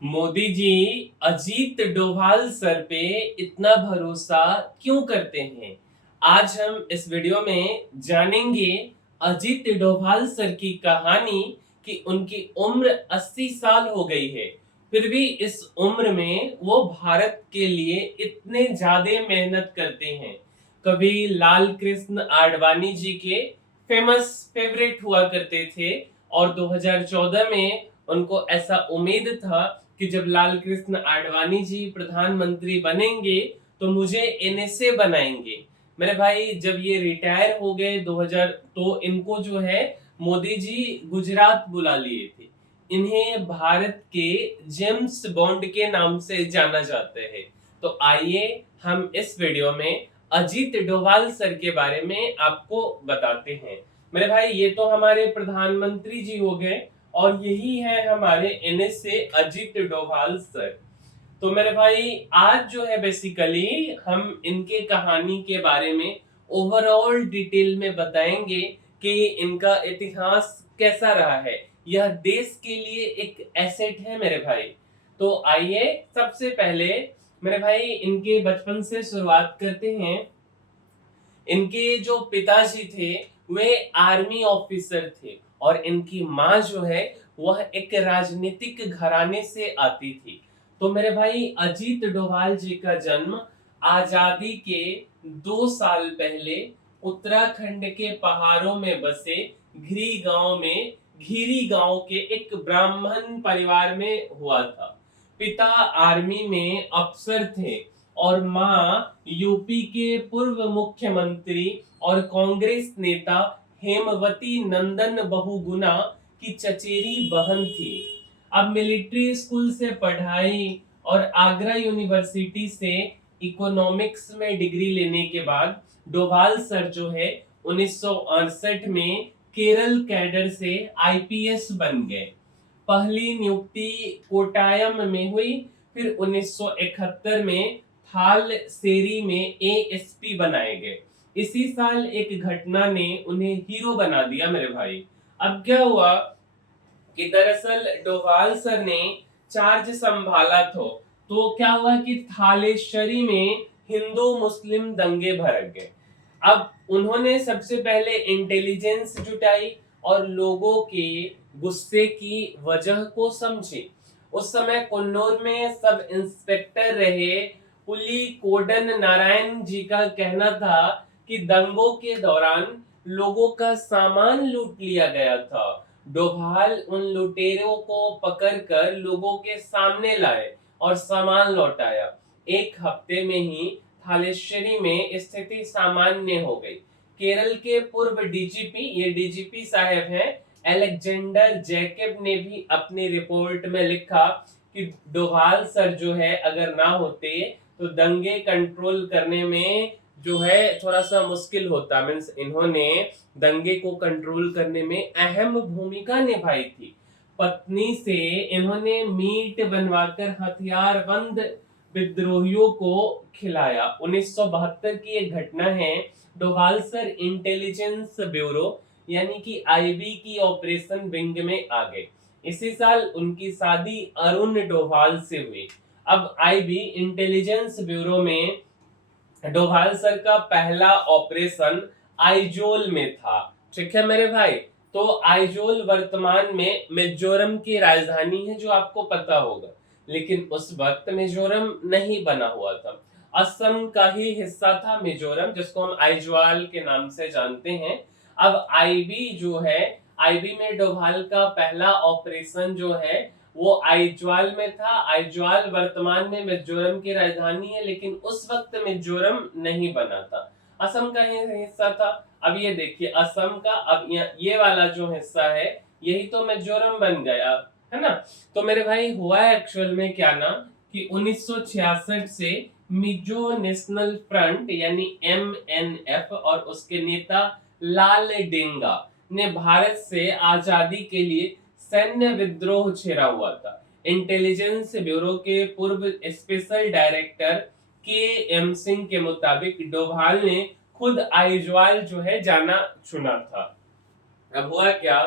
Modi ji Ajit Doval sir पे इतना भरोसा क्यों करते हैं? आज हम इस वीडियो में जानेंगे अजीत डोभाल सर की कहानी कि उनकी उम्र 80 साल हो गई है। फिर भी इस उम्र में वो भारत के लिए इतने ज्यादा मेहनत करते हैं। कभी लाल कृष्ण आडवाणी जी के फेमस फेवरेट हुआ करते थे और 2014 में उनको ऐसा उम्मीद था कि जब लाल कृष्ण आडवाणी जी प्रधानमंत्री बनेंगे तो मुझे एनएसए बनाएंगे। मेरे भाई जब ये रिटायर हो गए 2000 तो इनको जो है मोदी जी गुजरात बुला लिए थे। इन्हें भारत के जेम्स बॉन्ड के नाम से जाना जाता है। तो आइए हम इस वीडियो में अजीत डोभाल सर के बारे में आपको बताते हैं। मेरे भाई ये तो हमारे प्रधानमंत्री जी हो गए और यही है हमारे एनएसए अजीत डोभाल सर। तो मेरे भाई आज जो है बेसिकली हम इनके कहानी के बारे में ओवरऑल डिटेल में बताएंगे कि इनका इतिहास कैसा रहा है। यह देश के लिए एक एसेट है मेरे भाई। तो आइए सबसे पहले मेरे भाई इनके बचपन से शुरुआत करते हैं। इनके जो पिताजी थे वे आर्मी ऑफिसर थे और इनकी माँ जो है वह एक राजनीतिक घराने से आती थी। तो मेरे भाई अजीत डोभाल जी का जन्म आजादी के 2 साल पहले उत्तराखंड के पहाड़ों में बसे घीरी गांव के एक ब्राह्मण परिवार में हुआ था। पिता आर्मी में अफसर थे और माँ यूपी के पूर्व मुख्यमंत्री और कांग्रेस नेता हेमवती नंदन बहुगुणा की चचेरी बहन थी। अब मिलिट्री स्कूल से पढ़ाई और आगरा यूनिवर्सिटी से इकोनॉमिक्स में डिग्री लेने के बाद डोभाल सर जो है 1968 में केरल कैडर से आईपीएस बन गए। पहली नियुक्ति कोटायम में हुई, फिर 1971 में थाल सेरी में एएसपी बनाए गए। इसी साल एक घटना ने उन्हें हीरो बना दिया मेरे भाई। अब क्या हुआ कि दरअसल डोभाल सर ने चार्ज संभाला तो क्या हुआ कि थालेश्वरी में हिंदू मुस्लिम दंगे भड़क गए। अब उन्होंने सबसे पहले इंटेलिजेंस जुटाई और लोगों के गुस्से की वजह को समझी। उस समय कन्नौर में सब इंस्पेक्टर रहे पुली कोडन नारायण जी का कहना था कि दंगों के दौरान लोगों का सामान लूट लिया गया था। डोभाल उन लुटेरों को पकड़कर लोगों के सामने लाए और सामान लौटाया। एक हफ्ते में ही थालेश्वरी में स्थिति सामान्य हो गई। केरल के पूर्व डीजीपी, ये डीजीपी साहब हैं, अलेक्जेंडर जैकब ने भी अपनी रिपोर्ट में लिखा कि डोभाल सर जो है अगर ना होते तो दंगे कंट्रोल करने में जो है थोड़ा सा मुश्किल होता। मीन्स इन्होंने दंगे को कंट्रोल करने में अहम भूमिका निभाई थी। पत्नी से इन्होंने मीट बनवाकर हथियारबंद विद्रोहियों को खिलाया। 1972 की एक घटना है। डोभाल सर इंटेलिजेंस ब्यूरो यानी कि आईबी की ऑपरेशन विंग में आ गए। इसी साल उनकी शादी अरुण डोभाल से हुई। अब आईबी इंटेलिजेंस ब्यूरो में डोभाल सर का पहला ऑपरेशन आइजोल में था। ठीक है मेरे भाई। तो आइजोल वर्तमान में मिजोरम की राजधानी है, जो आपको पता होगा, लेकिन उस वक्त मिजोरम नहीं बना हुआ था। असम का ही हिस्सा था मिजोरम, जिसको हम आइजवाल के नाम से जानते हैं। अब आईबी जो है, आईबी में डोभाल का पहला ऑपरेशन जो है वो आइजवाल में था। आइजवाल वर्तमान में मिजोरम की राजधानी है, लेकिन उस वक्त मिजोरम नहीं बना था, असम का ही हिस्सा था। अब ये देखिए असम का, अब ये वाला जो हिस्सा है यही तो मिजोरम बन गया, है ना। तो मेरे भाई हुआ एक्चुअल में क्या ना कि 1966 से मिजो नेशनल फ्रंट यानी एमएनएफ और उसके नेता लाल डेंगा ने भारत से आजादी के लिए सैन्य विद्रोह छेड़ा हुआ था। इंटेलिजेंस ब्यूरो के पूर्व स्पेशल डायरेक्टर के एम सिंह के मुताबिक डोभाल ने खुद आइजवाल जो है जाना चुना था। अब हुआ क्या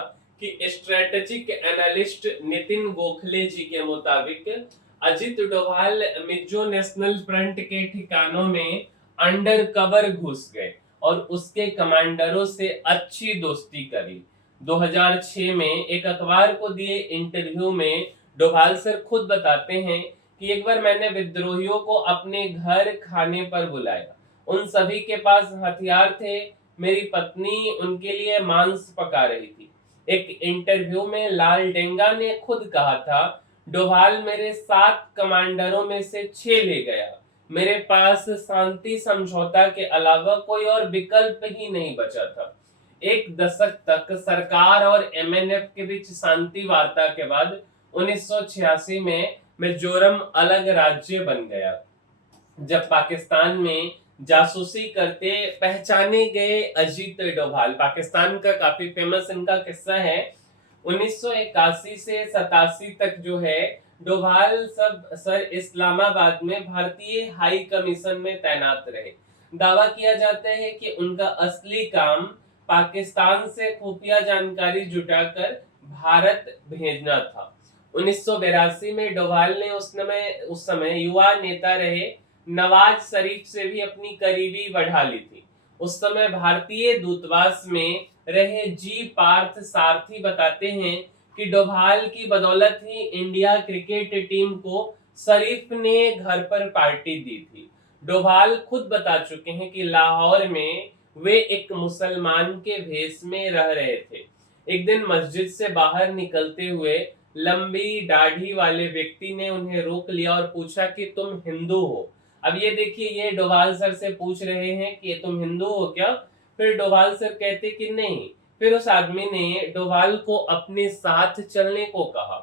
कि स्ट्रेटेजिक एनालिस्ट नितिन गोखले जी के मुताबिक अजित डोभाल मिजो नेशनल फ्रंट के ठिकानों में अंडर कवर घुस गए और उसके कमांडरों से अच्छी दोस्ती करी। 2006 में एक अखबार को दिए इंटरव्यू में डोभाल सर खुद बताते हैं कि एक बार मैंने विद्रोहियों को अपने घर खाने पर बुलाया। उन सभी के पास हथियार थे। मेरी पत्नी उनके लिए मांस पका रही थी। एक इंटरव्यू में लाल डेंगा ने खुद कहा था, डोभाल मेरे 7 कमांडरों में से 6 ले गया। मेरे पास शांति समझौता के अलावा कोई और विकल्प ही नहीं बचा था। एक दशक तक सरकार और एमएनएफ के बीच शांति वार्ता के बाद 1986 में मिजोरम अलग राज्य बन गया। जब पाकिस्तान में जासूसी करते पहचाने गए अजीत डोभाल, पाकिस्तान का काफी फेमस इनका किस्सा है। 1981 से 87 तक जो है डोभाल सब सर इस्लामाबाद में भारतीय हाई कमीशन में तैनात रहे। दावा किया जाता है कि उनका असली काम पाकिस्तान से खुफिया जानकारी जुटाकर भारत भेजना था। 1982 में डोभाल ने उस समय युवा नेता रहे नवाज शरीफ से भी अपनी करीबी बढ़ा ली थी। उस समय भारतीय दूतावास में रहे जी पार्थ सारथी बताते हैं कि डोभाल की बदौलत ही इंडिया क्रिकेट टीम को शरीफ ने घर पर पार्टी दी थी। डोभाल खुद बता चुके हैं कि लाहौर में वे एक मुसलमान के भेष में रह रहे थे। एक दिन मस्जिद से बाहर निकलते हुए लंबी दाढ़ी वाले व्यक्ति ने उन्हें रोक लिया और पूछा कि तुम हिंदू हो। अब ये देखिए, ये डोभाल सर से पूछ रहे हैं कि तुम हिंदू हो क्या? फिर डोभाल सर कहते कि नहीं। फिर उस आदमी ने डोभाल को अपने साथ चलने को कहा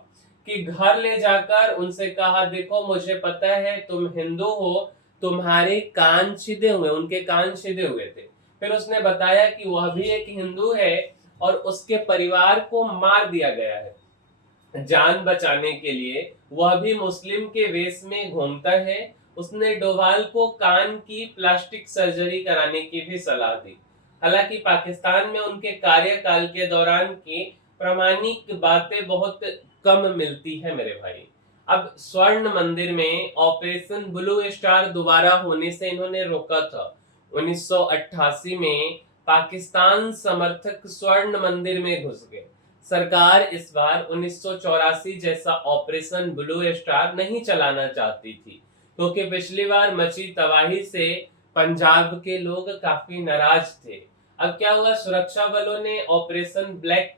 कि घर ले जाकर उनसे कहा, देखो मुझे पता है तुम हिंदू हो, तुम्हारे कान छिदे हुए, उनके कान छिदे हुए थे। फिर उसने बताया कि वह भी एक हिंदू है और उसके परिवार को मार दिया गया है। जान बचाने के लिए वह भी मुस्लिम के वेश में घूमता है। उसने डोभाल को कान की प्लास्टिक सर्जरी कराने की भी सलाह दी। हालांकि पाकिस्तान में उनके कार्यकाल के दौरान की प्रामाणिक बातें बहुत कम मिलती है मेरे भाई। अब स्वर्ण मंदिर में ऑपरेशन ब्लू स्टार दोबारा होने से इन्होंने रोका था। 1988 में पाकिस्तान समर्थक स्वर्ण मंदिर में घुस गए। सरकार इस बार 1984 जैसा ऑपरेशन ब्लू स्टार नहीं चलाना चाहती थी, क्योंकि पिछली बार मची तबाही से पंजाब के लोग काफी नाराज थे। अब क्या हुआ, सुरक्षा बलों ने ऑपरेशन ब्लैक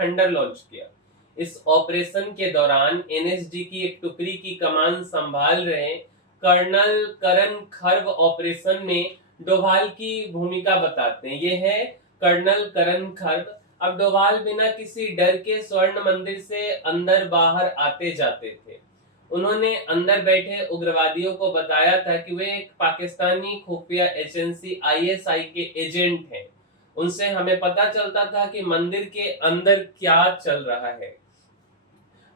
थंडर लॉन्च किया। इस ऑपरेशन के दौरान एनएसजी की एक टुकड़ी की कमान संभाल रहे कर्नल करण खर्ब ऑपरेशन में डोभाल की भूमिका बताते हैं। ये है कर्नल करण खर्ब। अब डोभाल बिना किसी डर के स्वर्ण मंदिर से अंदर बाहर आते जाते थे। उन्होंने अंदर बैठे उग्रवादियों को बताया था कि वे एक पाकिस्तानी खुफिया एजेंसी आईएसआई के एजेंट हैं। उनसे हमें पता चलता था कि मंदिर के अंदर क्या चल रहा है।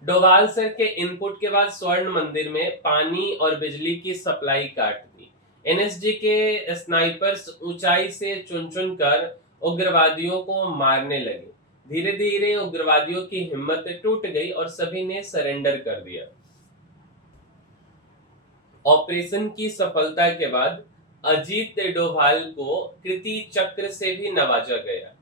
डोभाल सर के इनपुट के बाद स्वर्ण मंदिर में पानी और बिजली की सप्लाई काट दी। एनएसजी के स्नाइपर्स ऊंचाई से चुन कर उग्रवादियों को मारने लगे। धीरे धीरे उग्रवादियों की हिम्मत टूट गई और सभी ने सरेंडर कर दिया। ऑपरेशन की सफलता के बाद अजीत डोभाल को कीर्ति चक्र से भी नवाजा गया।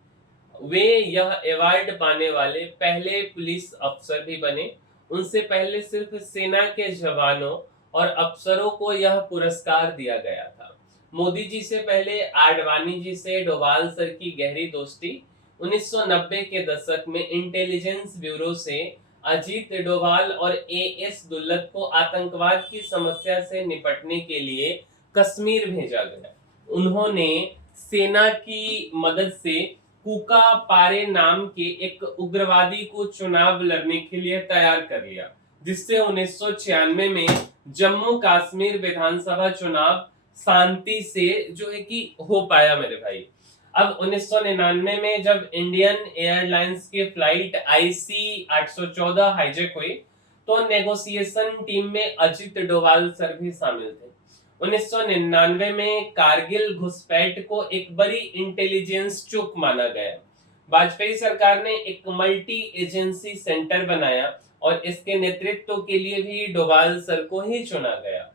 वे यह अवार्ड पाने वाले पहले पुलिस अफसर भी बने। उनसे पहले सिर्फ सेना के जवानों और अफसरों को यह पुरस्कार दिया गया था। मोदी जी से पहले आडवाणी जी से डोभाल सर की गहरी दोस्ती। 1990 के दशक में इंटेलिजेंस ब्यूरो से अजीत डोभाल और एएस दुल्लत को आतंकवाद की समस्या से निपटने के लिए कश्मीर भेजा गया। उन्होंने सेना की मदद से कुका पारे नाम के एक उग्रवादी को चुनाव लड़ने के लिए तैयार कर लिया, जिससे 1996 में जम्मू कश्मीर विधानसभा चुनाव शांति से जो है कि हो पाया मेरे भाई। अब 1999 में जब इंडियन एयरलाइंस की फ्लाइट IC 814 हाईजैक हुई, तो नेगोशिएशन टीम में अजित डोभाल सर भी शामिल थे। 1999 में कारगिल घुसपैठ को एक बड़ी इंटेलिजेंस चूक माना गया। वाजपेयी सरकार ने एक मल्टी एजेंसी सेंटर बनाया और इसके नेतृत्व के लिए भी डोभाल सर को ही चुना गया।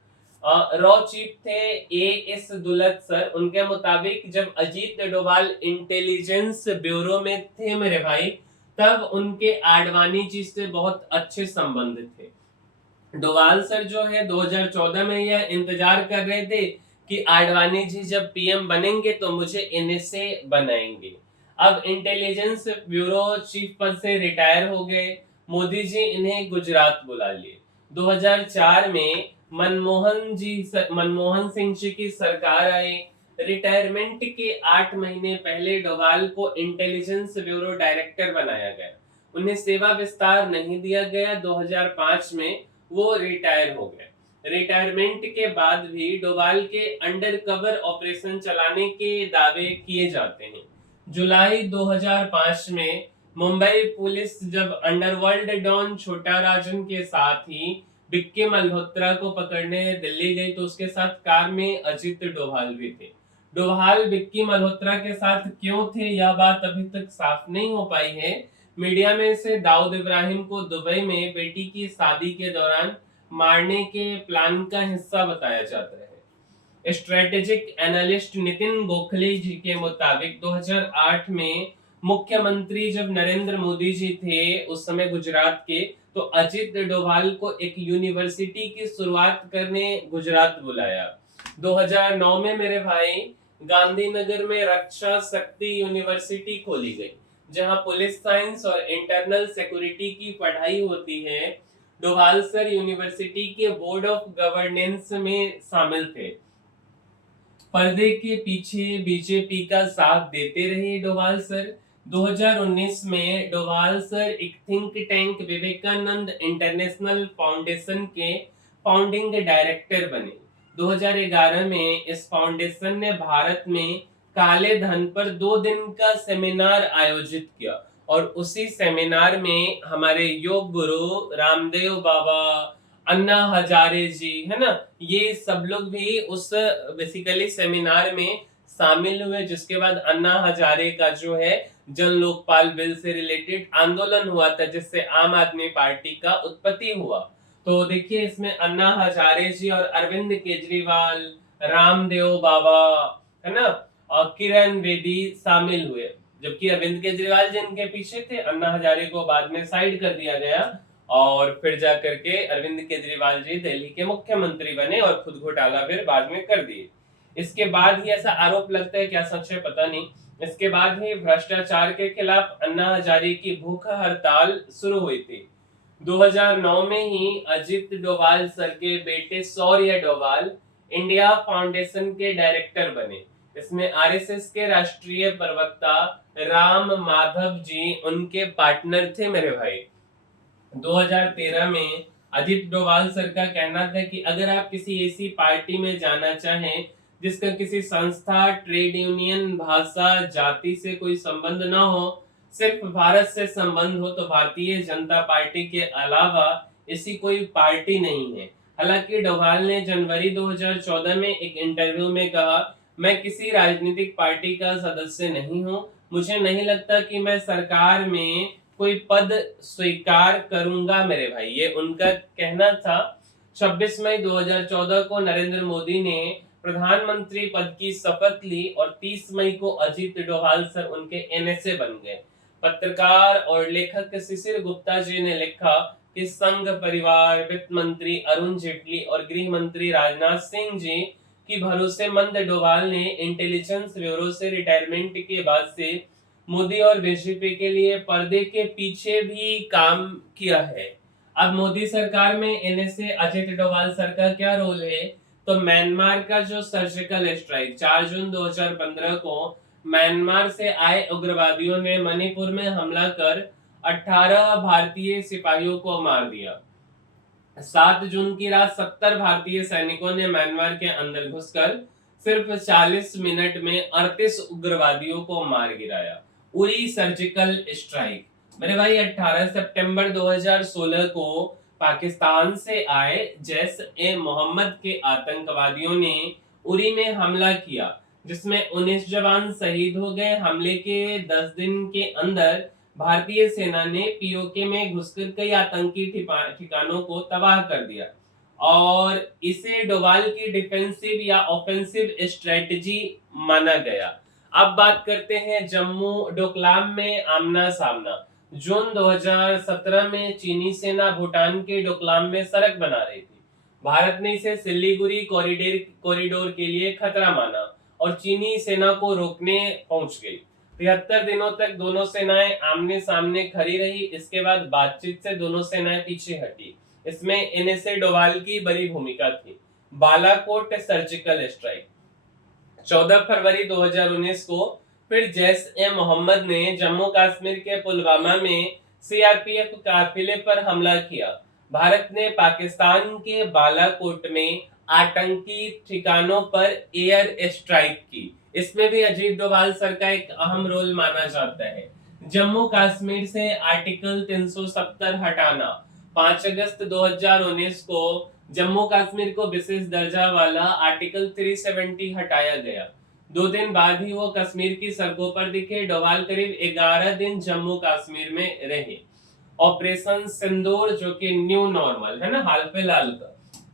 रॉ चीफ थे एएस दुलत सर। उनके मुताबिक जब अजीत डोभाल इंटेलिजेंस ब्यूरो में थे मेरे भाई, तब उनके आडवाणी जी से बहुत अच्छे संबंध थे। डोभाल सर जो है 2014 में यह इंतजार कर रहे थे कि आडवाणी जी जब पीएम बनेंगे तो मुझे एनएसए बनाएंगे। अब इंटेलिजेंस ब्यूरो चीफ पद से रिटायर हो गए। मोदी जी इन्हें गुजरात बुला लिए। 2004 में मनमोहन सिंह जी की सरकार आई। रिटायरमेंट के 8 महीने पहले डोभाल को इंटेलिजेंस ब्यूरो डायरेक्टर बनाया गया। उन्हें सेवा विस्तार नहीं दिया गया। 2005 में वो रिटायर हो गए। रिटायरमेंट के बाद भी डोभाल के अंडर कवर ऑपरेशन चलाने के दावे किए जाते हैं। जुलाई 2005 में मुंबई पुलिस जब अंडरवर्ल्ड डॉन छोटा राजन के साथ ही विक्की मल्होत्रा को पकड़ने दिल्ली गई, तो उसके साथ कार में अजित डोभाल भी थे। डोभाल विक्की मल्होत्रा के साथ क्यों थे, यह बात अभी तक साफ नहीं हो पाई है। मीडिया में से दाऊद इब्राहिम को दुबई में बेटी की शादी के दौरान मारने के प्लान का हिस्सा बताया जाता है। स्ट्रेटेजिक एनालिस्ट नितिन गोखले जी के मुताबिक 2008 में मुख्यमंत्री जब नरेंद्र मोदी जी थे उस समय गुजरात के, तो अजित डोभाल को एक यूनिवर्सिटी की शुरुआत करने गुजरात बुलाया। 2009 में मेरे भाई गांधीनगर में रक्षा शक्ति यूनिवर्सिटी खोली गई, जहां पुलिस साइंस और इंटरनल सिक्योरिटी की पढ़ाई होती है। डोभाल सर यूनिवर्सिटी के बोर्ड ऑफ गवर्नेंस में शामिल थे। पर्दे के पीछे बीजेपी का साथ देते रहे डोभाल सर। 2019 में डोभाल सर एक think tank Vivekananda international foundation के फाउंडिंग डायरेक्टर बने। 2011 में इस फाउंडेशन ने भारत में काले धन पर 2 दिन का सेमिनार आयोजित किया और उसी सेमिनार में हमारे योग गुरु रामदेव बाबा, अन्ना हजारे जी, है ना, ये सब लोग भी उस बेसिकली सेमिनार में शामिल हुए। जिसके बाद अन्ना हजारे का जो है जन लोकपाल बिल से रिलेटेड आंदोलन हुआ था, जिससे आम आदमी पार्टी का उत्पत्ति हुआ। तो देखिए इसमें अन्ना हजारे जी और अरविंद केजरीवाल, रामदेव बाबा, है ना, और किरण बेदी शामिल हुए। जबकि अरविंद केजरीवाल जिनके पीछे थे, अन्ना हजारे को बाद में साइड कर दिया गया और फिर जाकर के अरविंद केजरीवाल जी दिल्ली के मुख्यमंत्री बने और खुद घोटाला फिर बाद में कर दिए। इसके बाद ही ऐसा आरोप लगता है, क्या सच है पता नहीं, इसके बाद ही भ्रष्टाचार के खिलाफ अन्ना हजारे की भूख हड़ताल शुरू हुई थी। 2009 में ही अजित डोभाल सर के बेटे शौर्य डोभाल इंडिया फाउंडेशन के डायरेक्टर बने। इसमें आरएसएस के राष्ट्रीय प्रवक्ता राम माधव जी उनके पार्टनर थे मेरे भाई। 2013 में अजित डोभाल सर का कहना था कि अगर आप किसी ऐसी पार्टी में जाना चाहें जिसका किसी संस्था, ट्रेड यूनियन, भाषा, जाति से कोई संबंध ना हो, सिर्फ भारत से संबंध हो, तो भारतीय जनता पार्टी के अलावा ऐसी कोई पार्टी नहीं है। हालांकि डोभाल ने जनवरी 2014 में एक इंटरव्यू में कहा, मैं किसी राजनीतिक पार्टी का सदस्य नहीं हूं, मुझे नहीं लगता कि मैं सरकार में कोई पद स्वीकार करूंगा मेरे भाई, ये उनका कहना था। 26 मई 2014 को नरेंद्र मोदी ने प्रधानमंत्री पद की शपथ ली और 30 मई को अजित डोभाल सर उनके एनएसए बन गए। पत्रकार और लेखक शिशिर गुप्ता जी ने लिखा कि संघ परिवार, वित्त मंत्री अरुण जेटली और गृह मंत्री राजनाथ सिंह जी की भरोसेमंद डोभाल ने इंटेलिजेंस ब्यूरो से रिटायरमेंट के बाद से मोदी और बीजेपी के लिए पर्दे के पीछे भी काम किया है। अब मोदी सरकार में एनएसए अजित डोभाल सर का क्या रोल है, तो म्यांमार का जो सर्जिकल स्ट्राइक 4 जून 2015 को म्यांमार से आए उग्रवादियों ने मणिपुर में हमला कर 18 भारतीय सिपाहियों को मार दिया। 7 जून की रात 70 भारतीय सैनिकों ने म्यांमार के अंदर घुसकर सिर्फ 40 मिनट में 38 उग्रवादियों को मार गिराया। उरी सर्जिकल स्ट्राइक मेरे भाई 18 सितंबर 2016 को पाकिस्तान से आए जैश ए मोहम्मद के आतंकवादियों ने उरी में हमला किया, जिसमें 19 जवान शहीद हो गए। हमले के 10 दिन के अंदर भारतीय सेना ने पीओके में घुसकर कई आतंकी ठिकानों को तबाह कर दिया और इसे डोभाल की डिफेंसिव या ऑफेंसिव स्ट्रेटजी माना गया। अब बात करते हैं जम्मू डोकलाम में आमना सामना। जून 2017 में चीनी सेना भूटान के डोकलाम में सड़क बना रही थी। भारत ने इसे सिल्लीगुड़ी कॉरिडोर के लिए खतरा माना और चीनी सेना को रोकने पहुंच गई। 73 दिनों तक दोनों सेनाएं आमने सामने खड़ी रही। इसके बाद बातचीत से दोनों सेनाएं पीछे हटी। इसमें एनएसए डोभाल की बड़ी भूमिका थी। बालाकोट सर्जिकल स्ट्राइक 14 फरवरी 2019 को फिर जैश ए मोहम्मद ने जम्मू कश्मीर के पुलवामा में सीआरपीएफ काफिले पर हमला किया। भारत ने पाकिस्तान के बालाकोट में आतंकी ठिकानों पर एयर स्ट्राइक की। इसमें भी अजीत डोभाल सर का एक अहम रोल माना जाता है। जम्मू कश्मीर से आर्टिकल 370 हटाना 5 अगस्त 2019 को जम्मू कश्मीर को विशेष दर्जा वाला आर्टिकल 370 हटाया गया। 2 दिन बाद ही वो कश्मीर की सड़कों पर दिखे। डोभाल करीब 11 दिन जम्मू कश्मीर में रहे। ऑपरेशन सिंदूर जो कि न्यू नॉर्मल है ना, हाल फिलहाल का,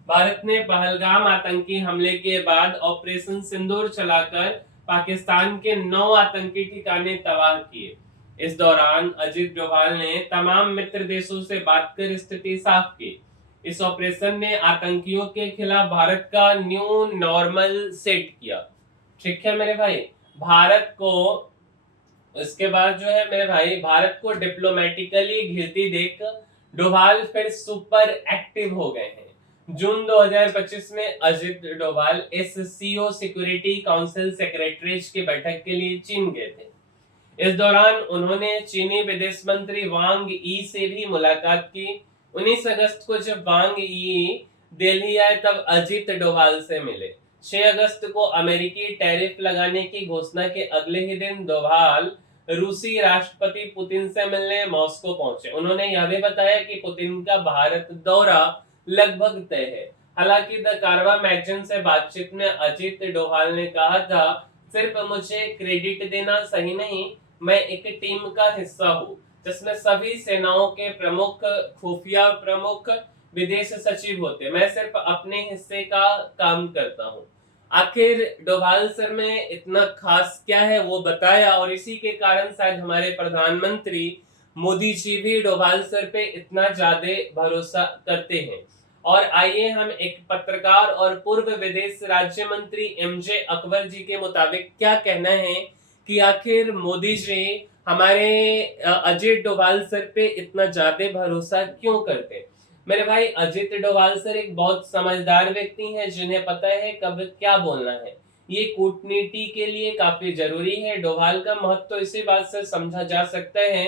भारत ने पहलगाम आतंकी हमले के बाद ऑपरेशन सिंदूर चलाकर पाकिस्तान के 9 आतंकी ठिकाने तबाह किए। इस दौरान अजीत डोभाल ने तमाम मित्र देशों से बात कर स्थिति साफ की। इस ऑपरेशन ने आतंकियों के खिलाफ भारत का न्यू नॉर्मल सेट किया। ठीक है मेरे भाई। भारत को इसके बाद जो है मेरे भाई, भारत को डिप्लोमेटिकली घिरती देख डोभाल फिर सुपर एक्टिव हो गए हैं। जून 2025 में Ajit Doval SCO security council secretaries की बैठक के लिए चीन गए थे। इस दौरान उन्होंने चीनी विदेश मंत्री वांग यी से भी मुलाकात की। 19 अगस्त को जब वांग यी दिल्ली आए तब अजित डोभाल से मिले। 6 अगस्त को अमेरिकी टैरिफ लगाने की घोषणा के अगले ही दिन डोभाल रूसी राष्ट्रपति पुतिन से मिलने मॉस्को पहुंचे। उन्होंने यह भी बताया कि पुतिन का भारत दौरा लगभग तय है। हालांकि द कारवा मैगजीन से बातचीत में अजित डोभाल ने कहा था, सिर्फ मुझे क्रेडिट देना सही नहीं, मैं एक टीम का हिस्सा हूँ जिसमें सभी सेनाओं के प्रमुख, खुफिया प्रमुख, विदेश सचिव होते। मैं सिर्फ अपने हिस्से का काम करता हूँ। आखिर डोभाल सर में इतना खास क्या है वो बताया और इसी के कारण शायद हमारे प्रधानमंत्री मोदी जी भी डोभाल सर पे इतना ज्यादा भरोसा करते हैं। और आइए हम एक पत्रकार और पूर्व विदेश राज्य मंत्री एमजे अकबर जी के मुताबिक क्या कहना है कि आखिर मोदी जी हमारे अजित डोभाल सर पे इतना ज्यादा भरोसा क्यों करते हैं। मेरे भाई, अजित डोभाल सर एक बहुत समझदार व्यक्ति हैं जिन्हें पता है कब क्या बोलना है। ये कूटनीति के लिए काफी जरूरी है। डोभाल का महत्व तो इसी बात से समझा जा सकता है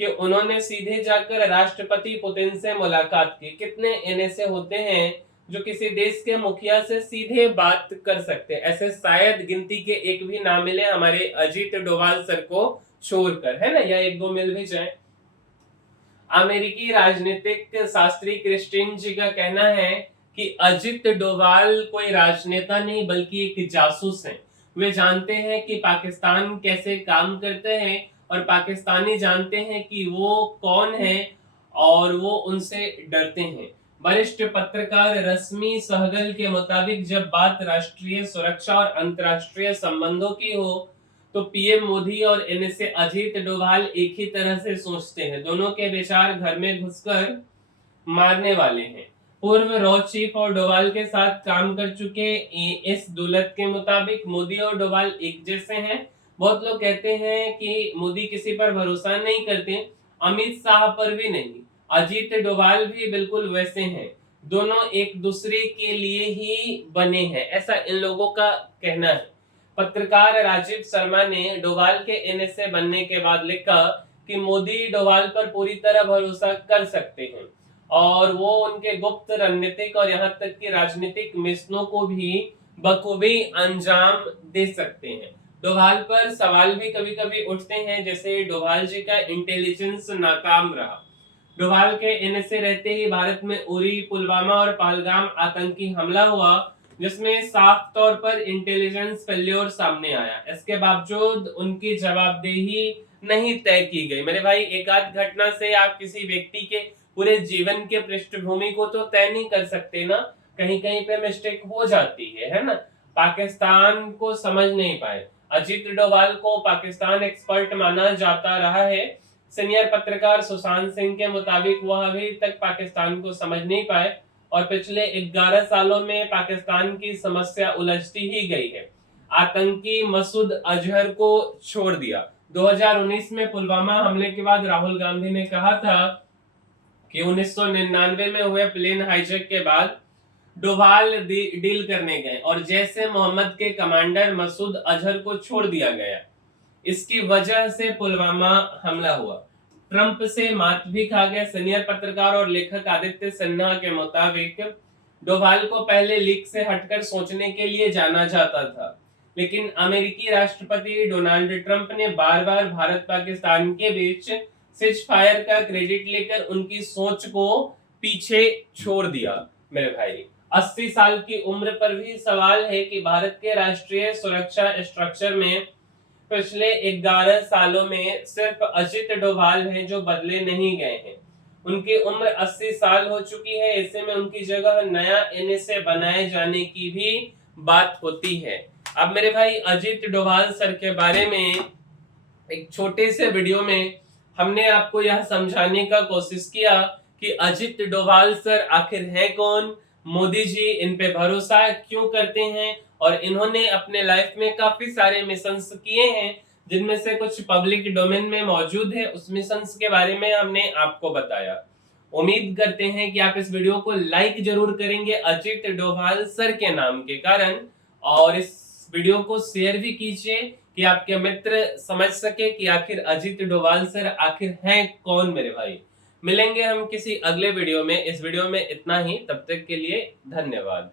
कि उन्होंने सीधे जाकर राष्ट्रपति पुतिन से मुलाकात की। कितने एनएसए होते हैं जो किसी देश के मुखिया से सीधे बात कर सकते हैं? ऐसे शायद गिनती के एक भी ना मिले हमारे अजित डोभाल सर को छोड़कर, है ना, या एक दो मिल भी जाए। अमेरिकी राजनीतिक शास्त्री क्रिस्टिन जी का कहना है कि अजित डोभाल कोई राजनेता नहीं बल्कि एक जासूस है। वे जानते हैं कि पाकिस्तान कैसे काम करते हैं और पाकिस्तानी जानते हैं कि वो कौन है और वो उनसे डरते हैं। वरिष्ठ पत्रकार रश्मि सहगल के मुताबिक जब बात राष्ट्रीय सुरक्षा और अंतर्राष्ट्रीय संबंधों की हो तो पीएम मोदी और एनएसए अजित डोभाल एक ही तरह से सोचते हैं। दोनों के विचार घर में घुसकर मारने वाले हैं। पूर्व रॉ चीफ और डोभाल के साथ काम कर चुके एस दुलत के मुताबिक मोदी और डोभाल एक जैसे हैं। बहुत लोग कहते हैं कि मोदी किसी पर भरोसा नहीं करते, अमित शाह पर भी नहीं। अजित डोभाल भी बिल्कुल वैसे हैं। दोनों एक दूसरे के लिए ही बने हैं, ऐसा इन लोगों का कहना है। पत्रकार राजीव शर्मा ने डोभाल के एनएसए बनने के बाद लिखा कि मोदी डोभाल पर पूरी तरह भरोसा कर सकते हैं और वो उनके गुप्त रणनीतिक और यहाँ तक कि राजनीतिक मिशनों को भी बखूबी अंजाम दे सकते हैं। डोभाल पर सवाल भी कभी कभी उठते हैं, जैसे डोभाल जी का इंटेलिजेंस नाकाम रहा। डोभाल के एनएसए रहते ही भारत में उरी, पुलवामा और पहलगाम आतंकी हमला हुआ। जिसमें साफ तौर पर इंटेलिजेंस फेल्योर सामने आया। इसके बावजूद उनकी जवाबदेही नहीं तय की गई। मेरे भाई, एक आध घटना से आप किसी व्यक्ति के पूरे जीवन के पृष्ठभूमि को तो तय नहीं कर सकते ना, कहीं कहीं पे मिस्टेक हो जाती है ना। पाकिस्तान को समझ नहीं पाए। अजीत डोभाल को पाकिस्तान एक्सपर्ट माना जाता रहा है। सीनियर पत्रकार सुशांत सिंह के मुताबिक वह अभी तक पाकिस्तान को समझ नहीं पाए और पिछले 11 सालों में पाकिस्तान की समस्या उलझती ही गई है। आतंकी मसूद अजहर को छोड़ दिया। 2019 में पुलवामा हमले के बाद राहुल गांधी ने कहा था कि 1999 में हुए प्लेन हाईजैक के बाद डोभाल डील करने गए और जैसे मोहम्मद के कमांडर मसूद अजहर को छोड़ दिया गया। इसकी वजह से पुलवामा हमला हुआ। ट्रंप से मात भी खा गया। सीनियर पत्रकार और लेखक आदित्य सिन्हा के मुताबिक डोभाल को पहले लीक से हटकर सोचने के लिए जाना जाता था, लेकिन अमेरिकी राष्ट्रपति डोनाल्ड ट्रंप ने बार बार भारत पाकिस्तान के बीच सीज फायर का क्रेडिट लेकर उनकी सोच को पीछे छोड़ दिया। मेरे भाई, 80 साल की उम्र पर भी सवाल है कि भारत के राष्ट्रीय सुरक्षा स्ट्रक्चर में पिछले 11 सालों में सिर्फ अजित डोभाल हैं जो बदले नहीं गए हैं। उनकी उम्र 80 साल हो चुकी है। ऐसे में उनकी जगह नया एनएसए बनाए जाने की भी बात होती है। अब मेरे भाई, अजित डोभाल सर के बारे में एक छोटे से वीडियो में हमने आपको यह समझाने का कोशिश किया कि अजित डोभाल सर आखिर है कौन, मोदी जी इन पे भरोसा क्यों करते हैं, और इन्होंने अपने लाइफ में काफी सारे मिशंस किए हैं जिनमें से कुछ पब्लिक डोमेन में मौजूद है। उस मिशंस के बारे में हमने आपको बताया। उम्मीद करते हैं कि आप इस वीडियो को लाइक जरूर करेंगे अजित डोभाल सर के नाम के कारण, और इस वीडियो को शेयर भी कीजिए कि आपके मित्र समझ सके कि आखिर अजित डोभाल सर आखिर हैं कौन। मेरे भाई, मिलेंगे हम किसी अगले वीडियो में। इस वीडियो में इतना ही, तब तक के लिए धन्यवाद।